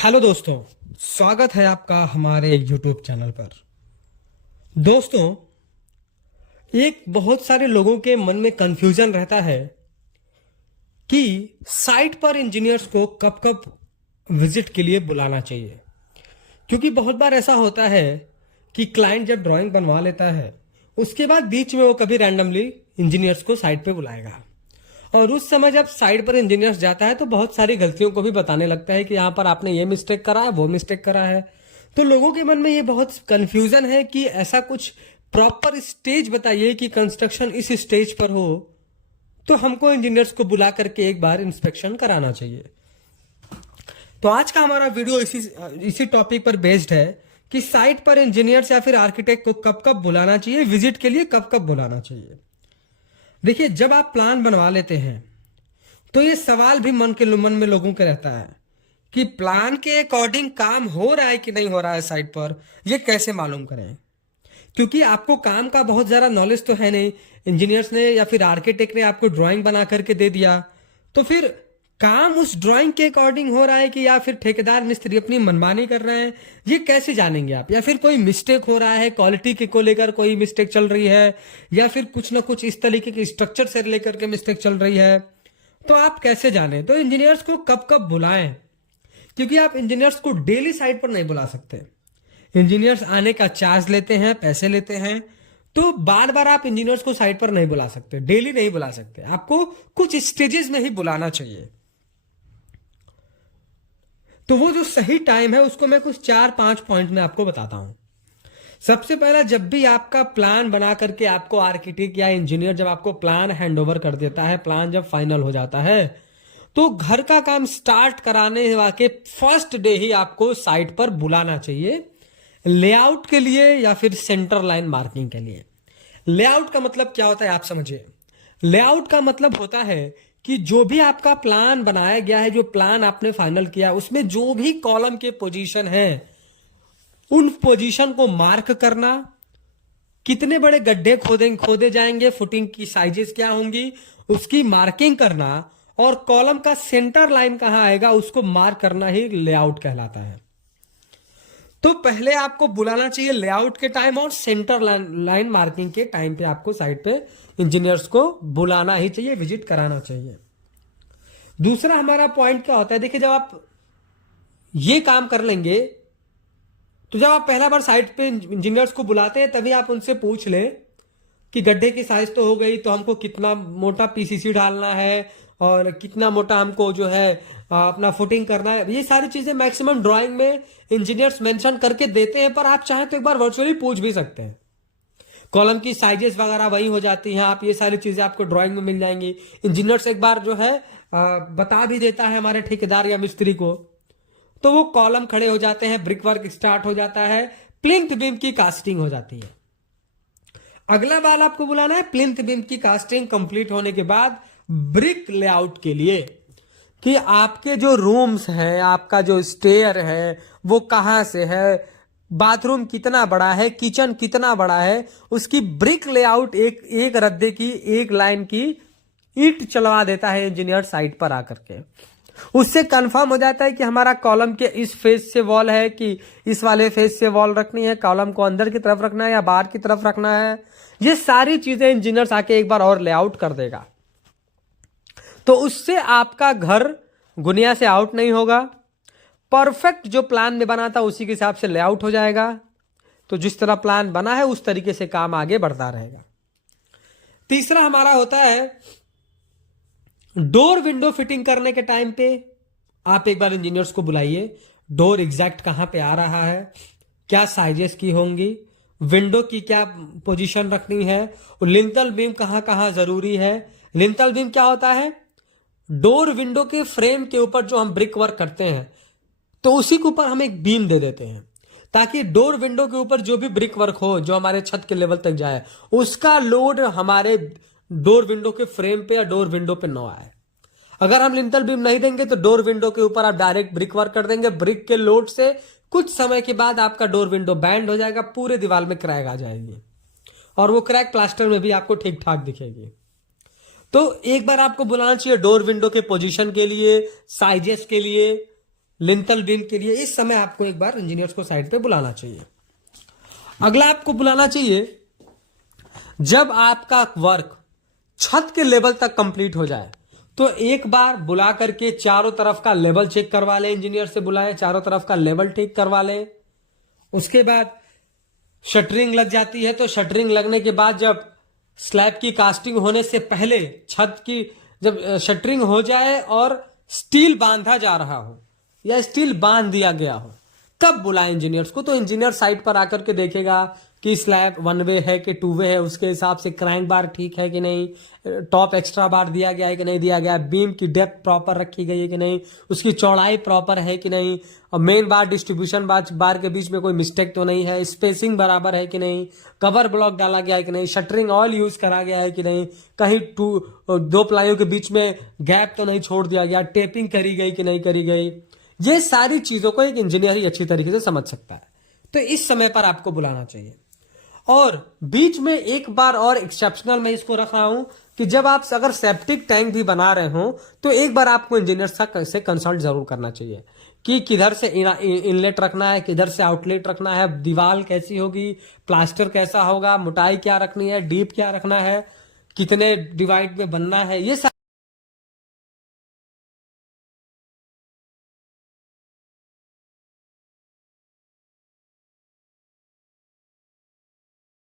Hello दोस्तों, स्वागत है आपका हमारे यूट्यूब चैनल पर। दोस्तों, एक बहुत सारे लोगों के मन में कंफ्यूजन रहता है कि साइट पर इंजीनियर्स को कब कब विजिट के लिए बुलाना चाहिए। क्योंकि बहुत बार ऐसा होता है कि क्लाइंट जब ड्राइंग बनवा लेता है उसके बाद बीच में वो कभी रैंडमली इंजीनियर्स को साइट पे बुलाएगा, और उस समय जब साइट पर इंजीनियर्स जाता है तो बहुत सारी गलतियों को भी बताने लगता है कि यहाँ पर आपने ये मिस्टेक करा है, वो मिस्टेक करा है। तो लोगों के मन में ये बहुत कंफ्यूजन है कि ऐसा कुछ प्रॉपर स्टेज बताइए कि कंस्ट्रक्शन इस स्टेज पर हो तो हमको इंजीनियर्स को बुला करके एक बार इंस्पेक्शन कराना चाहिए। तो आज का हमारा वीडियो इसी टॉपिक पर बेस्ड है कि साइट पर इंजीनियर्स या फिर आर्किटेक्ट को कब कब बुलाना चाहिए, विजिट के लिए कब कब बुलाना चाहिए। देखिए, जब आप प्लान बनवा लेते हैं तो ये सवाल भी मन में लोगों के रहता है कि प्लान के अकॉर्डिंग काम हो रहा है कि नहीं हो रहा है साइट पर, ये कैसे मालूम करें। क्योंकि आपको काम का बहुत ज़्यादा नॉलेज तो है नहीं, इंजीनियर्स ने या फिर आर्किटेक्ट ने आपको ड्राइंग बना करके दे दिया, तो फिर काम उस ड्राइंग के अकॉर्डिंग हो रहा है कि या फिर ठेकेदार मिस्त्री अपनी मनमानी कर रहे हैं, ये कैसे जानेंगे आप। या फिर कोई मिस्टेक हो रहा है, क्वालिटी के को लेकर कोई मिस्टेक चल रही है, या फिर कुछ ना कुछ इस तरीके के स्ट्रक्चर से लेकर के मिस्टेक चल रही है, तो आप कैसे जाने। तो इंजीनियर्स को कब कब बुलाएं, क्योंकि आप इंजीनियर्स को डेली साइट पर नहीं बुला सकते। इंजीनियर्स आने का चार्ज लेते हैं, पैसे लेते हैं, तो बार बार आप इंजीनियर्स को साइट पर नहीं बुला सकते, डेली नहीं बुला सकते। आपको कुछ स्टेजेस में ही बुलाना चाहिए। तो वो जो सही टाइम है उसको मैं कुछ 4-5 पॉइंट में आपको बताता हूं। सबसे पहला, जब भी आपका प्लान बना करके आपको आर्किटेक्ट या इंजीनियर जब आपको प्लान हैंडओवर कर देता है, प्लान जब फाइनल हो जाता है, तो घर का काम स्टार्ट कराने के फर्स्ट डे ही आपको साइट पर बुलाना चाहिए, लेआउट के लिए या फिर सेंटर लाइन मार्किंग के लिए। लेआउट का मतलब क्या होता है आप समझिए। लेआउट का मतलब होता है कि जो भी आपका प्लान बनाया गया है, जो प्लान आपने फाइनल किया, उसमें जो भी कॉलम के पोजीशन है उन पोजीशन को मार्क करना, कितने बड़े गड्ढे खोदे जाएंगे, फुटिंग की साइजेस क्या होंगी, उसकी मार्किंग करना, और कॉलम का सेंटर लाइन कहां आएगा उसको मार्क करना ही लेआउट कहलाता है। तो पहले आपको बुलाना चाहिए लेआउट के टाइम, और सेंटर लाइन मार्किंग के टाइम पे आपको साइट पे इंजीनियर्स को बुलाना ही चाहिए, विजिट कराना चाहिए। दूसरा हमारा पॉइंट क्या होता है, देखिए, जब आप ये काम कर लेंगे तो जब आप पहला बार साइट पे इंजीनियर्स को बुलाते हैं तभी आप उनसे पूछ लें कि गड्ढे की साइज तो हो गई, तो हमको कितना मोटा पीसीसी डालना है और कितना मोटा हमको जो है अपना फुटिंग करना है। ये सारी चीजें मैक्सिमम ड्राइंग में इंजीनियर्स मेंशन करके देते हैं, पर आप चाहें तो एक बार वर्चुअली पूछ भी सकते हैं। कॉलम की साइजेस वगैरह वही हो जाती हैं, आप ये सारी चीजें आपको ड्राइंग में मिल जाएंगी। इंजीनियर्स एक बार जो है बता भी देता है हमारे ठेकेदार या मिस्त्री को, तो वो कॉलम खड़े हो जाते हैं, ब्रिक वर्क स्टार्ट हो जाता है, प्लिंथ बीम की कास्टिंग हो जाती है। अगला बार आपको बुलाना है प्लिंथ बीम की कास्टिंग कंप्लीट होने के बाद ब्रिक लेआउट के लिए, कि आपके जो रूम्स हैं, आपका जो स्टेयर है वो कहां से है, बाथरूम कितना बड़ा है, किचन कितना बड़ा है, उसकी ब्रिक लेआउट एक रद्दे की, एक लाइन की ईंट चलवा देता है इंजीनियर साइट पर आकर के। उससे कंफर्म हो जाता है कि हमारा कॉलम के इस फेज से वॉल है कि इस वाले फेज से वॉल रखनी है, कॉलम को अंदर की तरफ रखना है या बाहर की तरफ रखना है। ये सारी चीजें इंजीनियर्स आके एक बार और लेआउट कर देगा, तो उससे आपका घर गुनिया से आउट नहीं होगा। परफेक्ट जो प्लान में बना था उसी के हिसाब से लेआउट हो जाएगा, तो जिस तरह प्लान बना है उस तरीके से काम आगे बढ़ता रहेगा। तीसरा हमारा होता है डोर विंडो फिटिंग करने के टाइम पे आप एक बार इंजीनियर्स को बुलाइए। डोर एग्जैक्ट कहां पे आ रहा है, क्या साइजेस की होंगी, विंडो की क्या पोजीशन रखनी है, और लिंटल बीम कहां कहां जरूरी है। लिंटल बीम क्या होता है, डोर विंडो के फ्रेम के ऊपर जो हम ब्रिक वर्क करते हैं तो उसी के ऊपर हम एक बीम दे देते हैं, ताकि डोर विंडो के ऊपर जो भी ब्रिक वर्क हो जो हमारे छत के लेवल तक जाए उसका लोड हमारे डोर विंडो के फ्रेम पे या डोर विंडो पे ना आए। अगर हम लिंटल बीम नहीं देंगे तो डोर विंडो के ऊपर आप डायरेक्ट ब्रिक वर्क कर देंगे, ब्रिक के लोड से कुछ समय के बाद आपका डोर विंडो बैंड हो जाएगा, पूरे दीवार में क्रैक आ जाएगी, और वो क्रैक प्लास्टर में भी आपको ठीक ठाक दिखेगी। तो एक बार आपको बुलाना चाहिए डोर विंडो के पोजीशन के लिए, साइजेस के लिए, लिंटल बीम के लिए, इस समय आपको एक बार इंजीनियर्स को साइट पे बुलाना चाहिए। अगला आपको बुलाना चाहिए जब आपका वर्क छत के लेवल तक कंप्लीट हो जाए, तो एक बार बुला करके चारों तरफ का लेवल चेक करवा लें, इंजीनियर से बुलाएं, चारों तरफ का लेवल ठीक करवा लें। उसके बाद शटरिंग लग जाती है, तो शटरिंग लगने के बाद जब स्लैब की कास्टिंग होने से पहले छत की जब शटरिंग हो जाए और स्टील बांधा जा रहा हो या स्टील बांध दिया गया हो, तब बुलाएं इंजीनियर्स को। तो इंजीनियर साइट पर आकर के देखेगा कि स्लैब 1 वे है कि 2 वे है, उसके हिसाब से क्रैंक बार ठीक है कि नहीं, टॉप एक्स्ट्रा बार दिया गया है कि नहीं दिया गया है, बीम की डेप्थ प्रॉपर रखी गई है कि नहीं, उसकी चौड़ाई प्रॉपर है कि नहीं, और मेन बार डिस्ट्रीब्यूशन बार के बीच में कोई मिस्टेक तो नहीं है, स्पेसिंग बराबर है कि नहीं, कवर ब्लॉक डाला गया है कि नहीं, शटरिंग ऑयल यूज करा गया है कि नहीं, कहीं 2 प्लाइयों के बीच में गैप तो नहीं छोड़ दिया गया, टेपिंग करी गई कि नहीं करी गई। ये सारी चीजों को एक इंजीनियर ही अच्छी तरीके से समझ सकता है। तो इस समय पर आपको बुलाना चाहिए। और बीच में एक बार और एक्सेप्शनल मैं इसको रख रहा हूं कि जब आप अगर सेप्टिक टैंक भी बना रहे हो, तो एक बार आपको इंजीनियर से कंसल्ट जरूर करना चाहिए कि किधर से इनलेट रखना है, किधर से आउटलेट रखना है, दीवार कैसी होगी, प्लास्टर कैसा होगा, मोटाई क्या रखनी है, डीप क्या रखना है, कितने डिवाइड में बनना है, ये